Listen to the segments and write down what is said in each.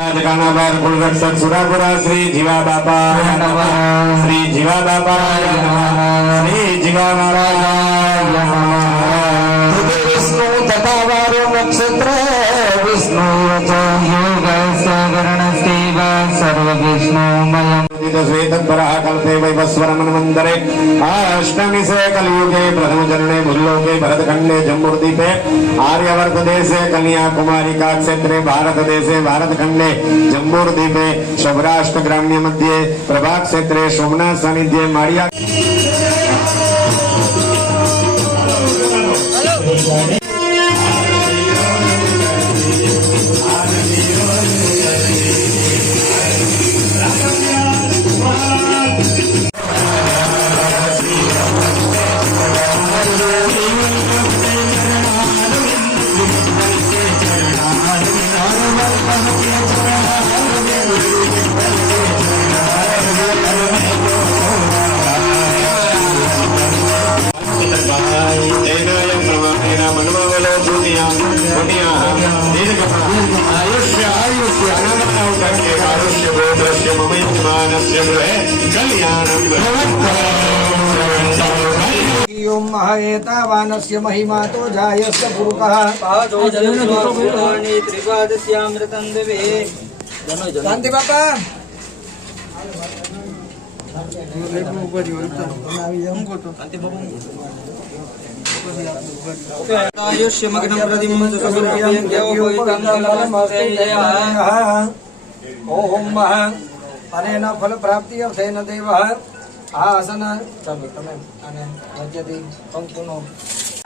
कानाबार कुलरक्षक सुरापुरा श्री जीवा बापा श्री जीवा बापा श्री जीवा विष्णु तथा वारो नक्षत्र विष्णु योग सवर्ण सेव सर्व विष्णुमय श्वेतपरः कल्पे वैवस्वरमन्वन्तरे अष्टमी से कलियुगे प्रथम चरणे भूलोके भरतखंडे जम्बूद्वीपे आर्यवर्त देशे कन्याकुमारी का क्षेत्रे भारत देशे भारतखंडे जम्बूद्वीपे सौराष्ट्र ग्राम्य मध्ये प्रभाग क्षेत्रे सोमनाथ सानिध्ये माड़िया महाएतावानस्य महिमा तो जायस्य पुरुषः त्रिपादस्यामृतं देवे शांति बापा आयुष्य मग्नं प्रतिमं ओम अनेन फल प्राप्ति अर्थेन देवः आसन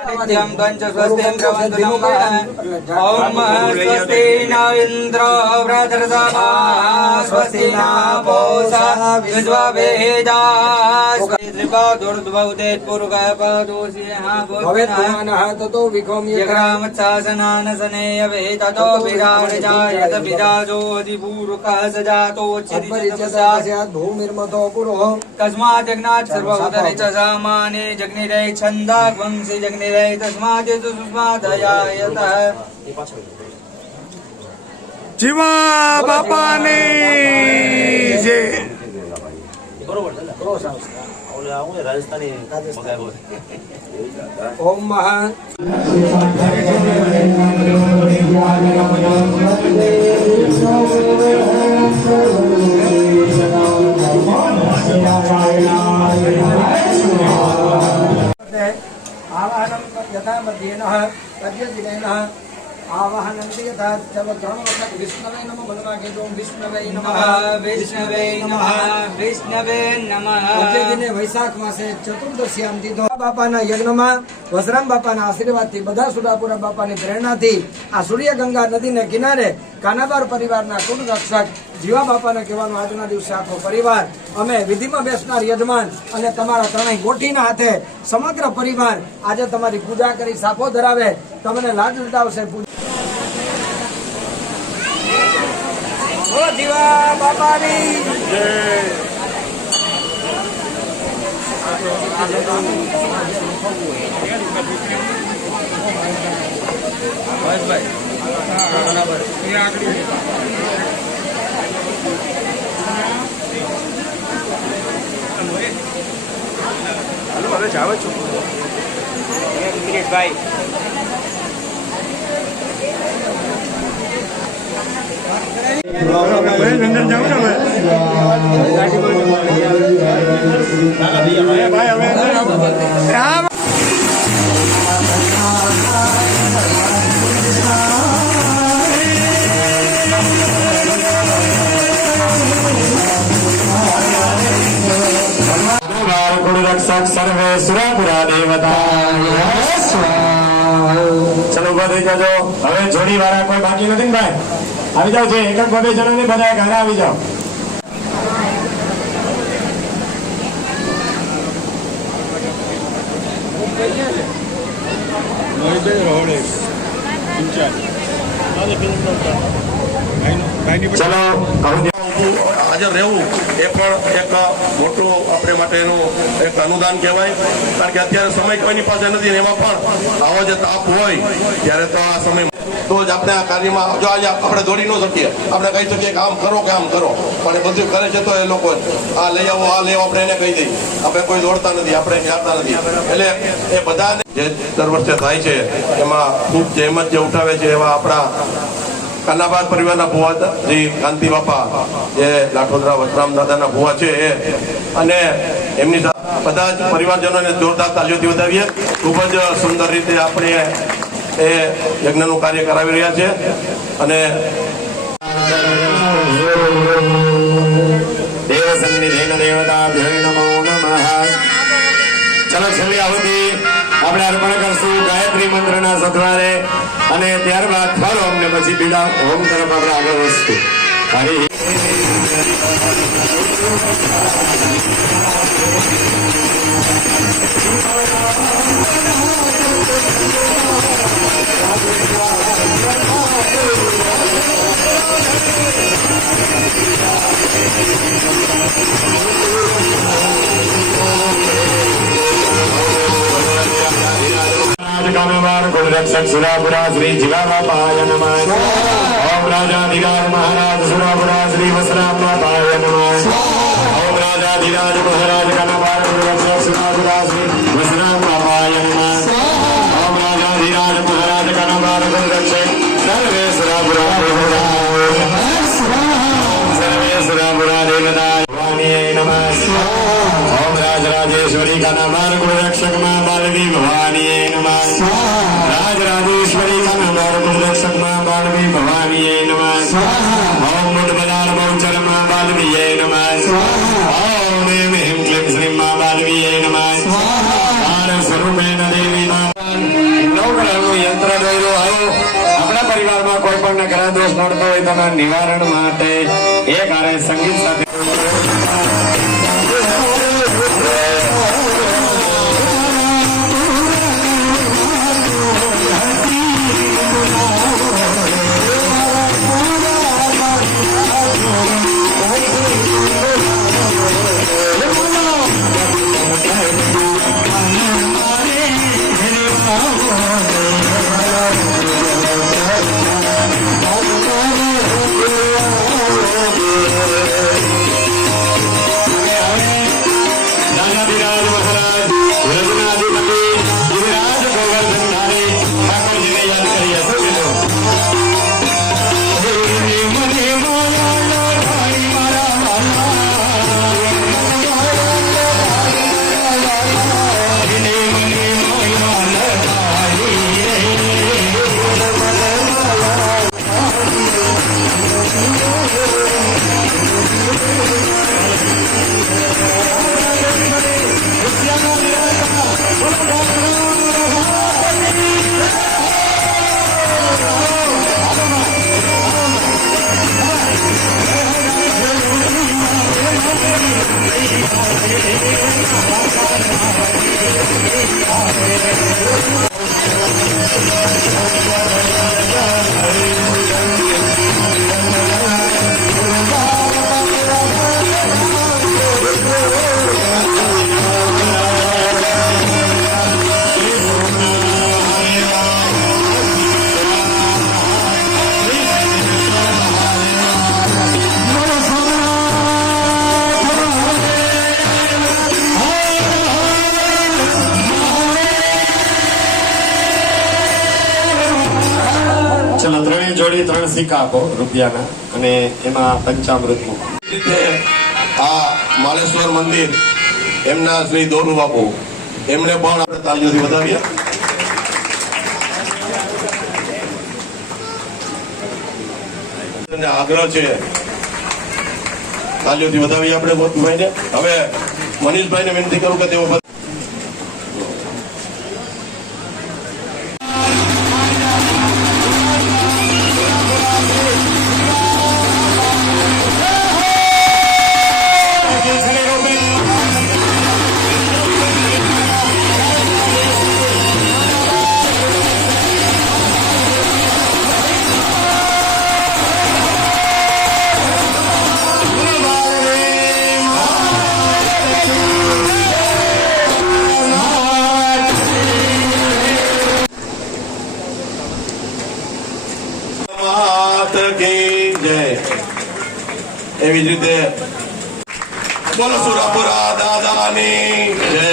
नित्यं पंच स्वस्तेन्द्र ओम स्वस्ति न इंद्र वृद्धर्षभा स्वस्ति न पूषा विश्ववेदाः त्रिपादोर्ध्वौतेत् पुरुषः पादोषियः भवेत्पुमानः ततो विक्रम्यग्रामच्छासनानसनेयवे ततो विराजजायत विराजोऽधिपूरुकः सजातोच्चरितस्यात् भूमिर्मतो पुरोः कस्मात् जग्नात् सर्वोदरे च सामाने जग्निरे छन्दाग्वंसि जग्निरे तस्मात् सुस्मादयायतः जीवा बापाने जे राजस्थानी ओम महा आवाहनं यथा मध्येनः तद्यदिनेनः आवाहनन्ति यथा विष्णवे नमः भगवान् विष्णवे नमः विष्णवे नमः विष्णवे नमः दिने वैशाख मासे चतुर्दशीयाम દીધો બાપાના યજ્ઞમાં વસરામ બાપાના આશીર્વાદથી બધા સુરાપુરા બાપાની પ્રેરણાથી આ સૂર્યગંગા નદીને કિનારે કાનાબાર પરિવારના કુળ રક્ષક જીવા બાપાને કહેવાનું આજના દિવસે આખો પરિવાર અમે વિધિમાં બેસનાર યજમાન અને તમારા ત્રણેય ગોઠીના હાથે સમગ્ર પરિવાર આજે તમારી પૂજા કરી સાફો ધરાવે તમને લાજ લટાવશે જીવા બાપાની જય रक्षक सर्वे सुरापुरा देवता चलो बधे जाओ હવે જોડી વાળા કોઈ બાકી નથી ને ભાઈ આવી જાઓ જે એક જ બબે જણા ને બધા ઘરે આવી જાઓ ચલો હાજર રહેવું એ પણ એક મોટું આપણે માટેનું એક અનુદાન કહેવાય કારણ કે અત્યારે સમય કોઈની પાસે નથી એમાં પણ આવો જે તાપ હોય ત્યારે તો આ સમય તો જ આપણે આ કાર્યમાં જો આજે આપણે દોડી ન શકીએ, આપણે કહી શકીએ કે આમ કરો કે આમ કરો, પણ એ બધું કરે છે તો એ લોકો આ લઈ આવો આપણે એને કહી દઈએ. આપણે કોઈ દોડતા નથી, આપણે જાણતા નથી. એટલે એ બધાને જે દર વર્ષે થાય છે એમાં ખૂબ જહેમત જે ઉઠાવે છે એવા આપણા કાનાબાર પરિવારના ભુવા શ્રી કાંતિ બાપા, જે લાઠોદરા વસરામ દાદાના ભુવા છે એ, અને એમની બધા જ પરિવારજનોને જોરદાર તાલીઓથી વધાવીએ. ખૂબ જ સુંદર રીતે આપણે એ યજ્ઞનું કાર્ય કરાવી રહ્યા છે. અને દેવ સન્નિધિન દેવતાભ્યો નમો નમઃ. ચલો છેલ્લી આહુતિ આપણે અર્પણ કરશું ગાયત્રી મંત્રના સથવારે, અને ત્યારબાદ ફળ હોમને પછી બીડા હોમ તરફ આપણે આગળ વધશું. હરિ रक्षक सुरापुरा श्री जीवा बापाय नमः. ओम राजाधिराज महाराज सुरापुरा श्री वसराम बापाय नमः. ओम राजाधिराज महाराज कनबार रक्षक सुरापुरा श्री वसराम बापाय नमः. ओम राजाधिराज महाराज कनबार रक्षक सर्वे सुरापुरा सर्वे सुरापुरा देवताय नमः. ओम राजराजेश्वरी कनबार रक्षक मां बालवी भवानी नमः. राजराजेश्वरी कनबार रक्षक मां बालवी भवानी नमः. ओम मुद्बलाल बहुचर मां बालवी नमः. ओम ह्रीं क्लीं श्रीं मां बालवी नमः. स्वरूपेण देवी નવગ્રહનું યંત્ર દોર્યું. આવો આપણા પરિવારમાં કોઈ પણ ગ્રહ દોષ નડતો હોય તેના નિવારણ માટે એક આરે સંગીત સાથે જોડી 3 સિક્કા આપો રૂપિયાના, અને એમાં પંચામૃત મૂકો. આ માલેશ્વર મંદિર એમના શ્રી દોરુ બાપુ, એમને પણ આપણે તાલીઓથી વધાવીએ. આગ્રહ છે, તાલીઓથી વધાવીએ આપણે મોતીભાઈને. હવે મનીષભાઈને વિનંતી કરું કે તેઓ એવી જ રીતે બોલો સુરાપુરા દાદાની જય.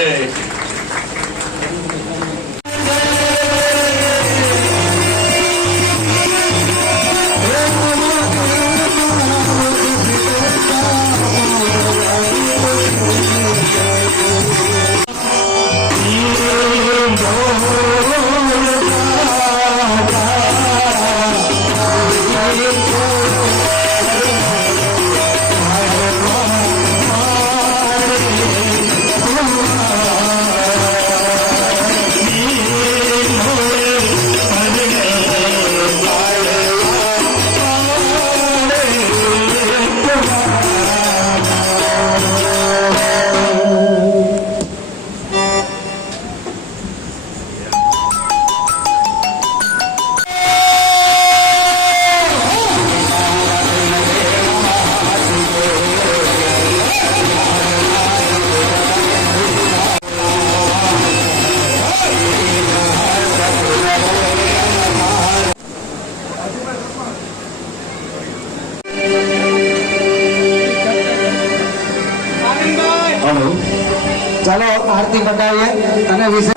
ચાલો આરતી બતાવીએ અને વિશે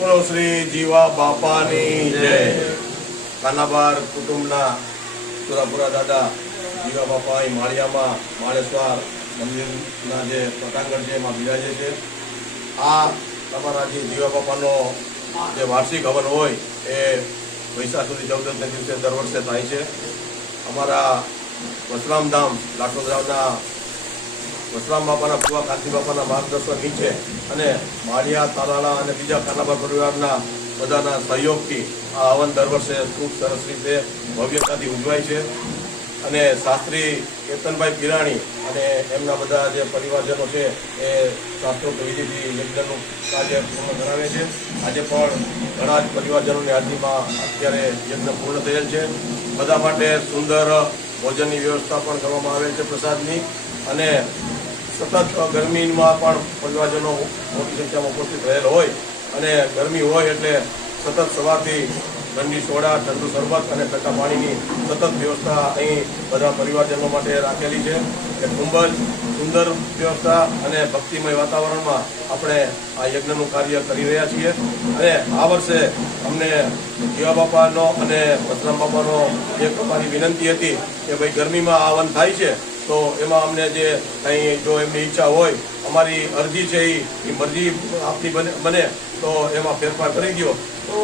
બોલો શ્રી જીવા બાપાની જય. કાનાબાર કુટુંબના સુરાપુરા દાદા જીવા બાપા અહીં માળિયામાં માળેશ્વર મંદિરના જે પટાંગણ છે એમાં બિરાજે છે. આ તમારા જે જીવા બાપાનો જે વાર્ષિક હવન હોય એ વૈશાખ સુધી 14 દિવસે દર વર્ષે થાય છે. અમારા વસરામધામ લાખોદરાના વસરામ બાપાના પૂર્વા કાંતિ બાપાના માર્ગદર્શન નીચે અને માળિયા તાલાળા અને બીજા કાનાબાર પરિવારના બધાના સહયોગથી આ હવન દર વર્ષે ખૂબ સરસ રીતે ભવ્યતાથી ઉજવાય છે. અને શાસ્ત્રી કેતનભાઈ પિરાણી અને એમના બધા જે પરિવારજનો છે એ શાસ્ત્રોક્ત વિધિથી યજ્ઞનું કાર્ય પૂર્ણ કરાવે છે. આજે પણ ઘણા જ પરિવારજનોની હાજરીમાં અત્યારે યજ્ઞ પૂર્ણ થયેલ છે. બધા માટે સુંદર ભોજનની વ્યવસ્થા પણ કરવામાં આવેલ છે પ્રસાદની. અને સતત ગરમીમાં પણ પરિવારજનો મોટી સંખ્યામાં ઉપસ્થિત રહેલ હોય અને ગરમી હોય એટલે સતત સવારથી ઠંડી સોડા, ઠંડુ શરબત અને ઠંડા પાણીની સતત વ્યવસ્થા અહીં બધા પરિવારજનો માટે રાખેલી છે. એ ખૂબ જ સુંદર વ્યવસ્થા અને ભક્તિમય વાતાવરણમાં આપણે આ યજ્ઞનું કાર્ય કરી રહ્યા છીએ. અને આ વર્ષે અમને જીવા બાપાનો અને વસરામ બાપાનો એક અમારી વિનંતી હતી કે ભાઈ ગરમીમાં આ હવન થાય છે તો એમાં અમને જે અહીં જો એમની ઈચ્છા હોય, અમારી અરજી છે એ મરજી આપની બને તો એમાં ફેરફાર કરી દો. તો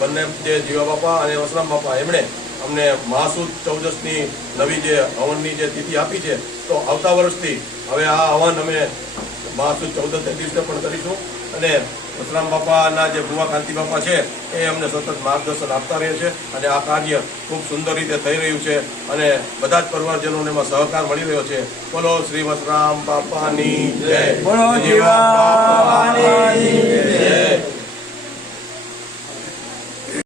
બંને જે જીવા બાપા અને વસરામ બાપા એમણે અમને મહાસુદ 14ની નવી જે હવનની જે તિથિ આપી છે, તો આવતા વર્ષથી હવે આ હવન અમે મહાસુદ 14 દિવસે પણ કરીશું. અને વસરામ બાપાના જે બુવા કાંતિ બાપા છે એ અમને સતત માર્ગદર્શન આપતા રહે છે અને આ કાર્ય ખૂબ સુંદર રીતે થઈ રહ્યું છે અને બધા જ પરિવારજનોને એમાં સહકાર મળી રહ્યો છે. બોલો શ્રી વસરામ બાપાની જય. બોલો જીવા બાપાની જય.